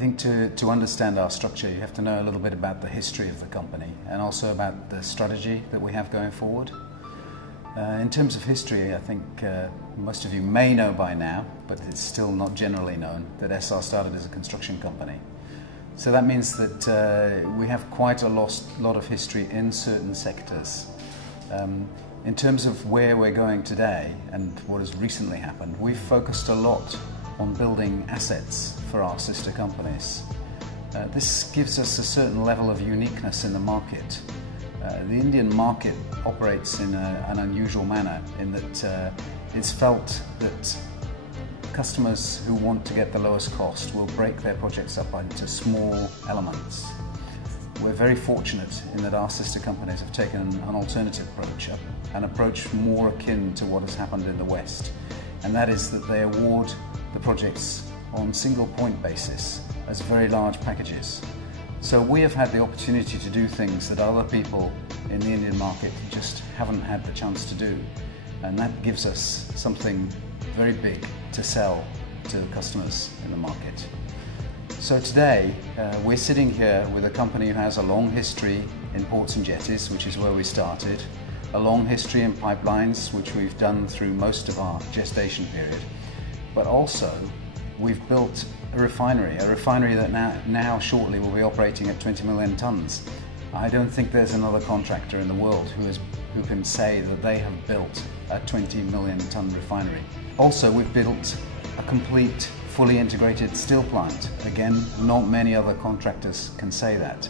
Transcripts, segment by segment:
think to understand our structure, you have to know a little bit about the history of the company and also about the strategy that we have going forward. In terms of history, I think most of you may know by now, but it's still not generally known, that Essar started as a construction company. So that means that we have quite a lot of history in certain sectors. In terms of where we're going today and what has recently happened, we've focused a lot on building assets for our sister companies. This gives us a certain level of uniqueness in the market. The Indian market operates in an unusual manner in that it's felt that customers who want to get the lowest cost will break their projects up into small elements. We're very fortunate in that our sister companies have taken an alternative approach, an approach more akin to what has happened in the West, and that is that they award the projects on single point basis as very large packages. So we have had the opportunity to do things that other people in the Indian market just haven't had the chance to do, and that gives us something very big to sell to customers in the market. So today we're sitting here with a company who has a long history in ports and jetties, which is where we started, a long history in pipelines, which we've done through most of our gestation period, but also we've built a refinery that now shortly will be operating at 20 million tonnes. I don't think there's another contractor in the world who can say that they have built a 20 million tonne refinery. Also, we've built a complete, fully integrated steel plant. Again, not many other contractors can say that.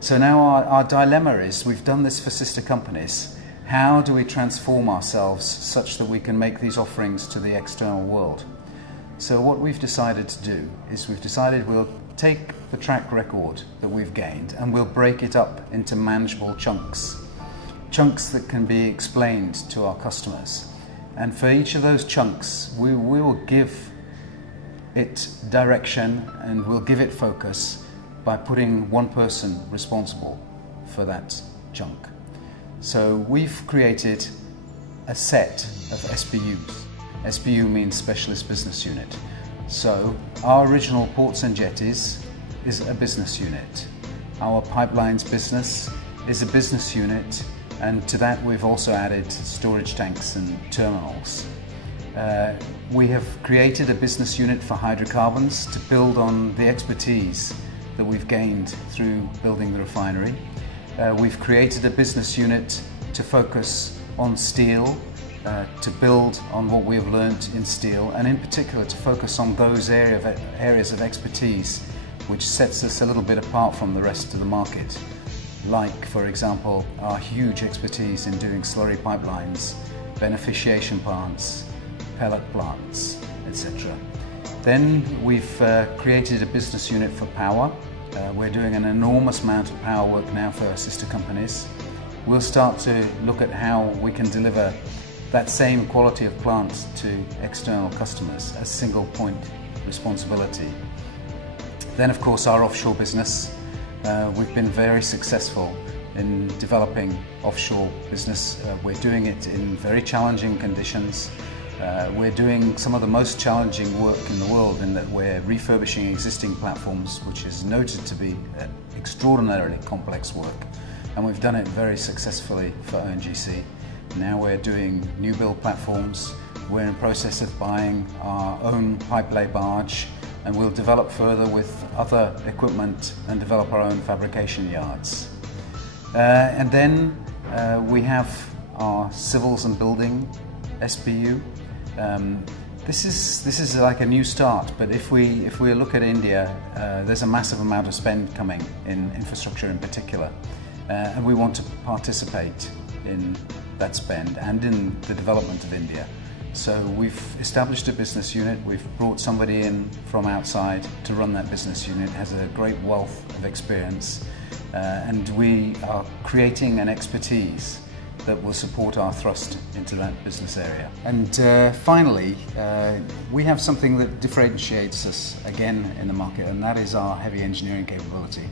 So now our dilemma is, we've done this for sister companies. How do we transform ourselves such that we can make these offerings to the external world? So what we've decided to do is we'll take the track record that we've gained and we'll break it up into manageable chunks that can be explained to our customers. And for each of those chunks, we will give it direction and we'll give it focus by putting one person responsible for that chunk. So we've created a set of SBUs. SBU means Specialist Business Unit. So our original ports and jetties is a business unit. Our pipelines business is a business unit, and to that we've also added storage tanks and terminals. We have created a business unit for hydrocarbons to build on the expertise that we've gained through building the refinery. We've created a business unit to focus on steel, to build on what we have learnt in steel, and in particular to focus on those areas of expertise which sets us a little bit apart from the rest of the market. Like, for example, our huge expertise in doing slurry pipelines, beneficiation plants, pellet plants, etc. Then we've created a business unit for power. We're doing an enormous amount of power work now for our sister companies. We'll start to look at how we can deliver that same quality of plant to external customers as single point responsibility. Then of course our offshore business. We've been very successful in developing offshore business. We're doing it in very challenging conditions. We're doing some of the most challenging work in the world in that we're refurbishing existing platforms, which is noted to be extraordinarily complex work, and we've done it very successfully for ONGC. Now we're doing new build platforms. We're in the process of buying our own pipe lay barge, and we'll develop further with other equipment and develop our own fabrication yards. And then we have our civils and building SBU. This is like a new start, but if we look at India, there's a massive amount of spend coming in infrastructure in particular, and we want to participate in that spend and in the development of India. So we've established a business unit, we've brought somebody in from outside to run that business unit, has a great wealth of experience, and we are creating an expertise that will support our thrust into that business area. And finally, we have something that differentiates us again in the market, and that is our heavy engineering capability.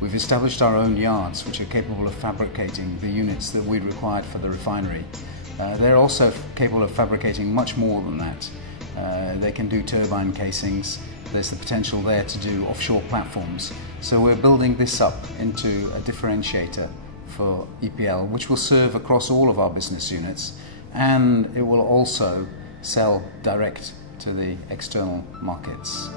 We've established our own yards which are capable of fabricating the units that we required for the refinery. They're also capable of fabricating much more than that. They can do turbine casings. There's the potential there to do offshore platforms. So we're building this up into a differentiator for EPL, which will serve across all of our business units, and it will also sell direct to the external markets.